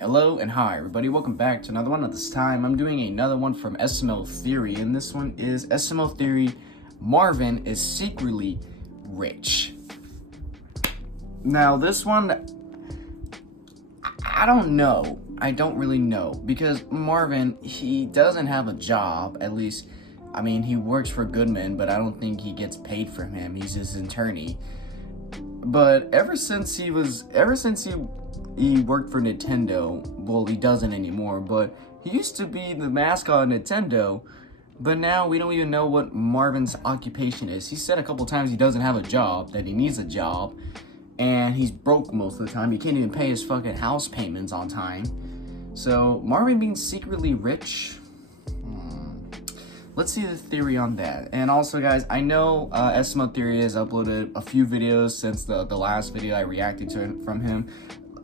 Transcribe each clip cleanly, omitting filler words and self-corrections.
Hello and hi everybody, welcome back to another one. At this time, I'm doing another one from SML Theory, and this one is SML Theory, Marvin is secretly rich. Now this one, I don't know. I don't really know, because Marvin, he doesn't have a job, at least, I mean, he works for Goodman, but I don't think he gets paid from him. He's his attorney. But ever since he worked for Nintendo, well, he doesn't anymore, but he used to be the mascot of Nintendo, but now we don't even know what Marvin's occupation is. He said a couple times he doesn't have a job, that he needs a job, and he's broke most of the time. He can't even pay his fucking house payments on time. So, Marvin being secretly rich? Let's see the theory on that. And also, guys, I know SML Theory has uploaded a few videos since the last video I reacted to from him.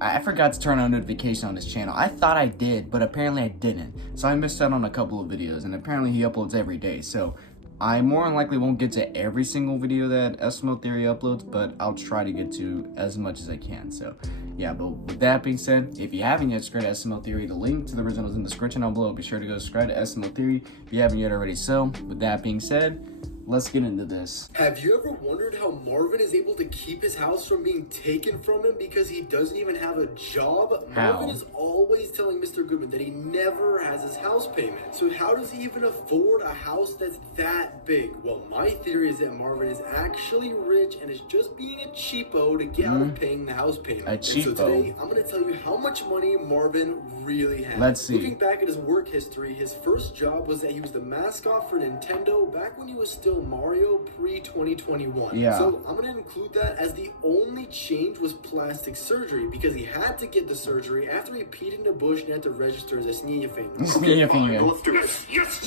I forgot to turn on notification on his channel. I thought I did, but apparently I didn't. So I missed out on a couple of videos, and apparently he uploads every day. So I more than likely won't get to every single video that SML Theory uploads, but I'll try to get to as much as I can. So yeah, but with that being said, if you haven't yet subscribed to SML Theory, the link to the original is in the description down below. Be sure to go subscribe to SML Theory if you haven't yet already. So with that being said, let's get into this. Have you ever wondered how Marvin is able to keep his house from being taken from him because he doesn't even have a job? How? Marvin is always telling Mr. Goodman that he never has his house payment. So how does he even afford a house that's that big? Well, my theory is that Marvin is actually rich and is just being a cheapo to get out of paying the house payment. A cheapo. And so today, I'm going to tell you how much money Marvin really has. Let's see. Looking back at his work history, his first job was that he was the mascot for Nintendo back when he was still Mario pre-2021. Yeah. So I'm going to include that as the only change was plastic surgery because he had to get the surgery after he peed in the bush and had to register as a sneeze finger. Sneeze finger. Let's do this. Yes.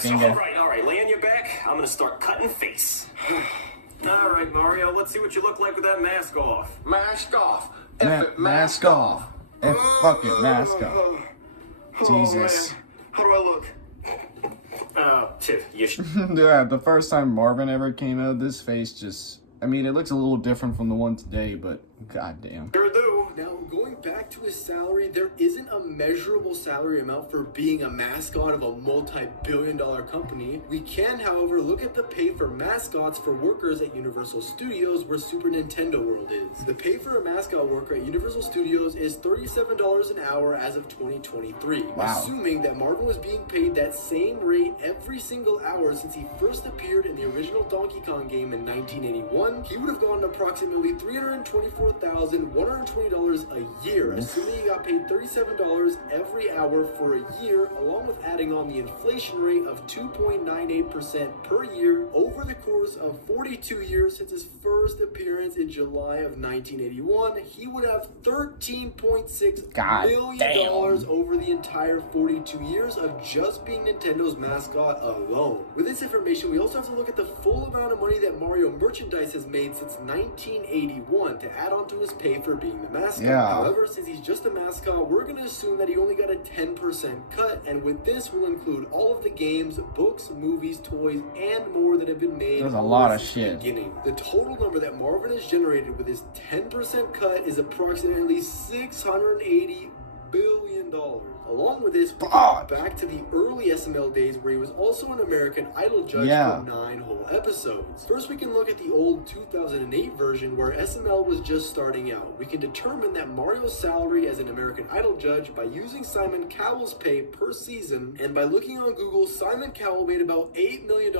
Finger. All right. Lay on your back. I'm gonna start cutting face. All right, Mario. Let's see what you look like with that mask off. Mask off. Mask off. And fuck it, mask off. Jesus. Man. How do I look? Yeah, the first time Marvin ever came out, this face just, I mean, it looks a little different from the one today, but goddamn. Sure do. Now, going back to his salary, there isn't a measurable salary amount for being a mascot of a multi-billion-dollar company. We can, however, look at the pay for mascots for workers at Universal Studios, where Super Nintendo World is. The pay for a mascot worker at Universal Studios is $37 an hour as of 2023. Wow. Assuming that Marvin was being paid that same rate every single hour since he first appeared in the original Donkey Kong game in 1981, he would have gotten approximately $324,120 a year, assuming he got paid $37 every hour for a year, along with adding on the inflation rate of 2.98% per year over the course of 42 years since his first appearance in July of 1981. He would have $13.6 million over the entire 42 years of just being Nintendo's mascot alone. With this information, we also have to look at the full amount of money that Mario merchandise has made since 1981 to add on to his pay for being the mascot. Yeah. However, since he's just a mascot, we're going to assume that he only got a 10% cut, and with this, we'll include all of the games, books, movies, toys, and more that have been made. There's a lot of since shit. the beginning. The total number that Marvin has generated with his 10% cut is approximately $680 billion. Along with this, we go back to the early SML days where he was also an American Idol judge for 9 whole episodes. First, we can look at the old 2008 version where SML was just starting out. We can determine that Mario's salary as an American Idol judge by using Simon Cowell's pay per season, and by looking on Google, Simon Cowell made about $8 million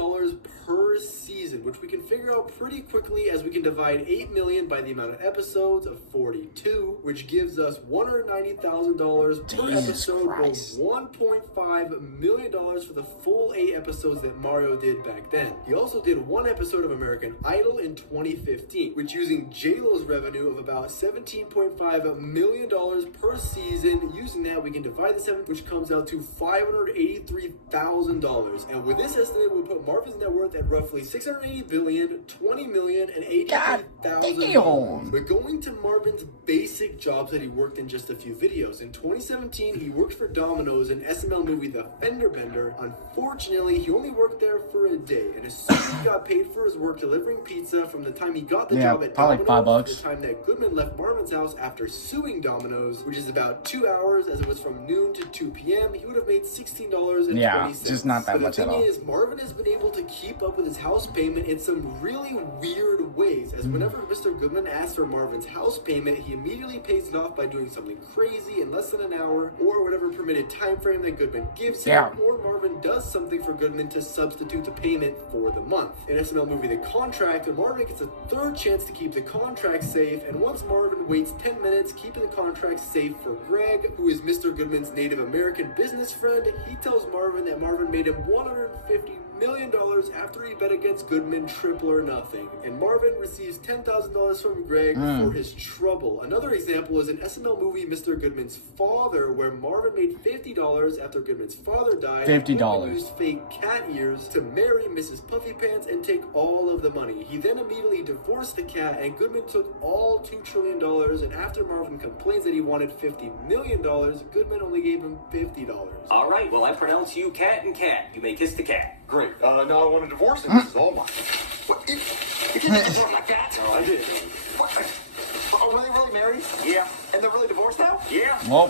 per season, which we can figure out pretty quickly as we can divide 8 million by the amount of episodes of 42, which gives us $190,000 per episode. $1.5 million for the full 8 episodes that Mario did back then. He also did 1 episode of American Idol in 2015, which using llll's revenue of about $17.5 million per season. Using that, we can divide the 7, which comes out to $583,000. And with this estimate, we'll put Marvin's net worth at roughly $680 billion, $20 million, and $83,000. But going to Marvin's basic jobs that he worked in just a few videos, In 2017, he worked for Domino's in SML movie The Fender Bender. Unfortunately, he only worked there for a day, and as soon as he got paid for his work delivering pizza from the time he got the job at probably Domino's $5. to the time that Goodman left Marvin's house after suing Domino's, which is about 2 hours as it was from noon to 2 p.m., he would have made $16.20. Yeah, just not that much at all. The thing is, Marvin has been able to keep up with his house payment in some really weird ways, as whenever Mr. Goodman asks for Marvin's house payment, he immediately pays it off by doing something crazy in less than an hour, or whatever permitted time frame that Goodman gives him, or Marvin does something for Goodman to substitute the payment for the month. In SML movie The Contract, Marvin gets a third chance to keep the contract safe, and once Marvin waits 10 minutes keeping the contract safe for Greg, who is Mr. Goodman's Native American business friend, he tells Marvin that Marvin made him $150 million after he bet against Goodman triple or nothing, and Marvin receives $10,000 from Greg for his trouble. Another example is an SML movie Mr. Goodman's Father, where Marvin made $50 after Goodman's father died. $50. Used fake cat ears to marry Mrs. Puffy Pants and take all of the money. He then immediately divorced the cat, and Goodman took all $2 trillion, and after Marvin complains that he wanted $50 million, Goodman only gave him $50. All right, well, I pronounce you cat and cat. You may kiss the cat. Great. Now I want to divorce him. This is all mine. What? You didn't divorce like that? No, I did. What? Oh, were they really married? Yeah. And they're really divorced now? Yeah. Well,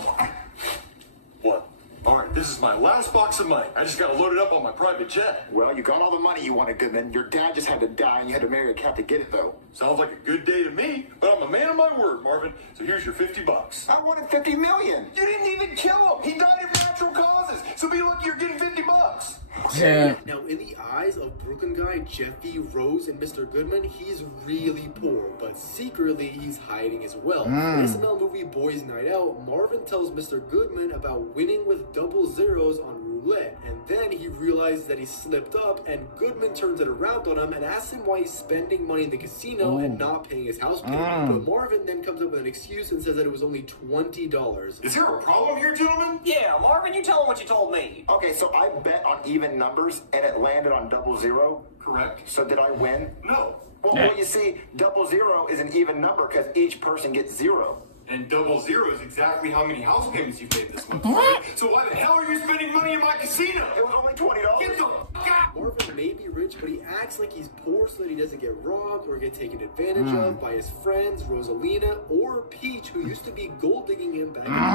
What? All right, this is my last box of money. I just got to load it up on my private jet. Well, you got all the money you wanted, Goodman. Your dad just had to die, and you had to marry a cat to get it, though. Sounds like a good day to me, but I'm a man of my word, Marvin. So here's your $50. I wanted $50 million. You didn't even kill him. He died of natural causes. So be lucky you're getting $50. yeah. Now, in the eyes of Brooklyn guy Jeffy, Rose, and Mr. Goodman, he's really poor, but secretly he's hiding his wealth. In SML movie Boys Night Out, Marvin tells Mr. Goodman about winning with double zeros on roulette, and then he realizes that he slipped up, and Goodman turns it around on him and asks him why he's spending money in the casino and not paying his house payment. But Marvin then comes up with an excuse and says that it was only $20. Is there a problem here, gentlemen? Yeah, Marvin, you tell him what you told me. Okay, so I bet on even numbers, and it landed on double zero. Correct. So did I win? No. Well, you see, double zero is an even number because each person gets zero. And double zero is exactly how many house payments you paid this month. Marvin. So why the hell are you spending money in my casino? It was only $20. Get the f*** out! Marvin may be rich, but he acts like he's poor so that he doesn't get robbed or get taken advantage of by his friends Rosalina or Peach, who used to be gold digging him back in the old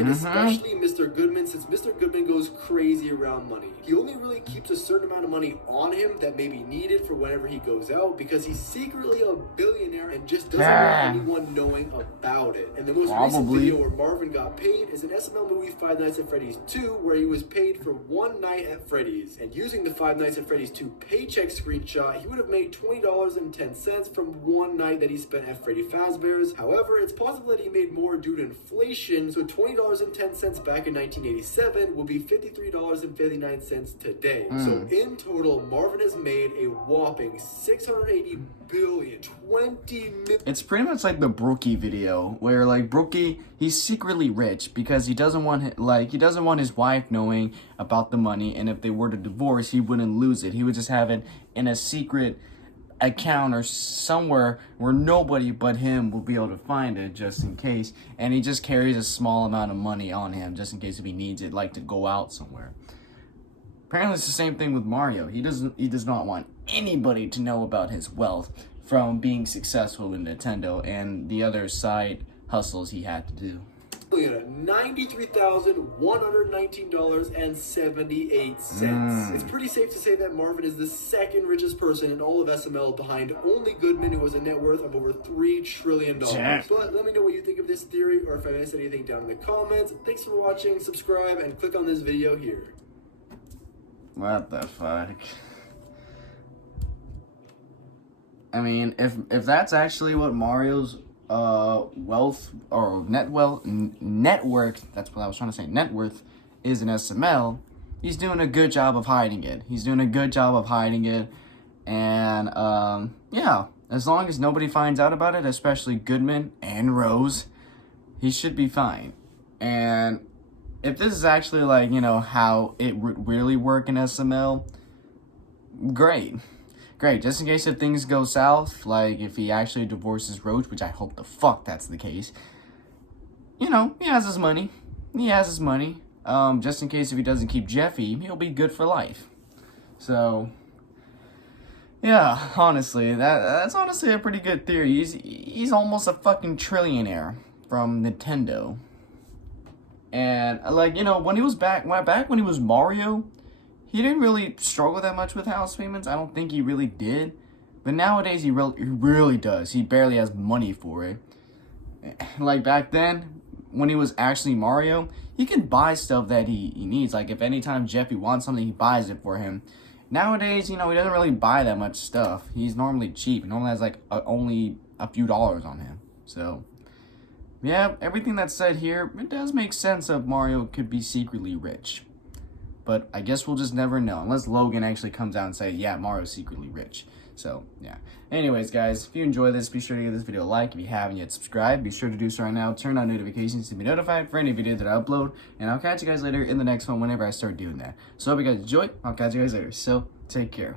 and especially Mr. Goodman, since Mr. Goodman goes crazy around money. He only really keeps a certain amount of money on him that may be needed for whenever he goes out, because he's secretly a billionaire and just doesn't want anyone knowing about it. And the most recent video where Marvin got paid is an SML movie Five Nights at Freddy's 2, where he was paid for one night at Freddy's. And using the Five Nights at Freddy's 2 paycheck screenshot, he would have made $20.10 from one night that he spent at Freddy Fazbear's. However, it's possible that he made more due to inflation, so $20.10 back in 1987 will be $53.59 today. So in total, Marvin has made a whopping $680 billion, 20 million. It's pretty much like the Brookie video, where like Brookie, he's secretly rich because he doesn't want his wife knowing about the money, and if they were to divorce, he wouldn't lose it. He would just have it in a secret account or somewhere where nobody but him will be able to find it, just in case. And he just carries a small amount of money on him just in case if he needs it, like to go out somewhere. Apparently it's the same thing with Mario. He does not want anybody to know about his wealth from being successful in Nintendo and the other side hustles he had to do. $93,119.78. It's pretty safe to say that Marvin is the second richest person in all of SML, behind only Goodman, who has a net worth of over $3 trillion. But let me know what you think of this theory, or if I missed anything down in the comments. Thanks for watching, subscribe, and click on this video here. What the fuck? I mean, if that's actually what Mario's wealth or net worth, that's what I was trying to say, net worth is in SML, he's doing a good job of hiding it. And yeah, as long as nobody finds out about it, especially Goodman and Rose, he should be fine. And if this is actually like, you know, how it would really work in SML, great. Just in case if things go south, like if he actually divorces Roach, which I hope the fuck that's the case, you know, he has his money. He has his money. Just in case if he doesn't keep Jeffy, he'll be good for life. So, yeah, honestly, that's honestly a pretty good theory. He's almost a fucking trillionaire from Nintendo. And like, you know, when he was back when he was Mario, he didn't really struggle that much with house payments. I don't think he really did. But nowadays he really does. He barely has money for it. Like back then, when he was actually Mario, he can buy stuff that he needs. Like if anytime Jeffy wants something, he buys it for him. Nowadays, you know, he doesn't really buy that much stuff. He's normally cheap. He normally has like only a few dollars on him. So, yeah, everything that's said here, it does make sense that Mario could be secretly rich. But I guess we'll just never know. Unless Logan actually comes out and say, yeah, Mario's secretly rich. So, yeah. Anyways, guys, if you enjoy this, be sure to give this video a like. If you haven't yet subscribed, be sure to do so right now. Turn on notifications to be notified for any video that I upload. And I'll catch you guys later in the next one whenever I start doing that. So, I hope you guys enjoy. I'll catch you guys later. So, take care.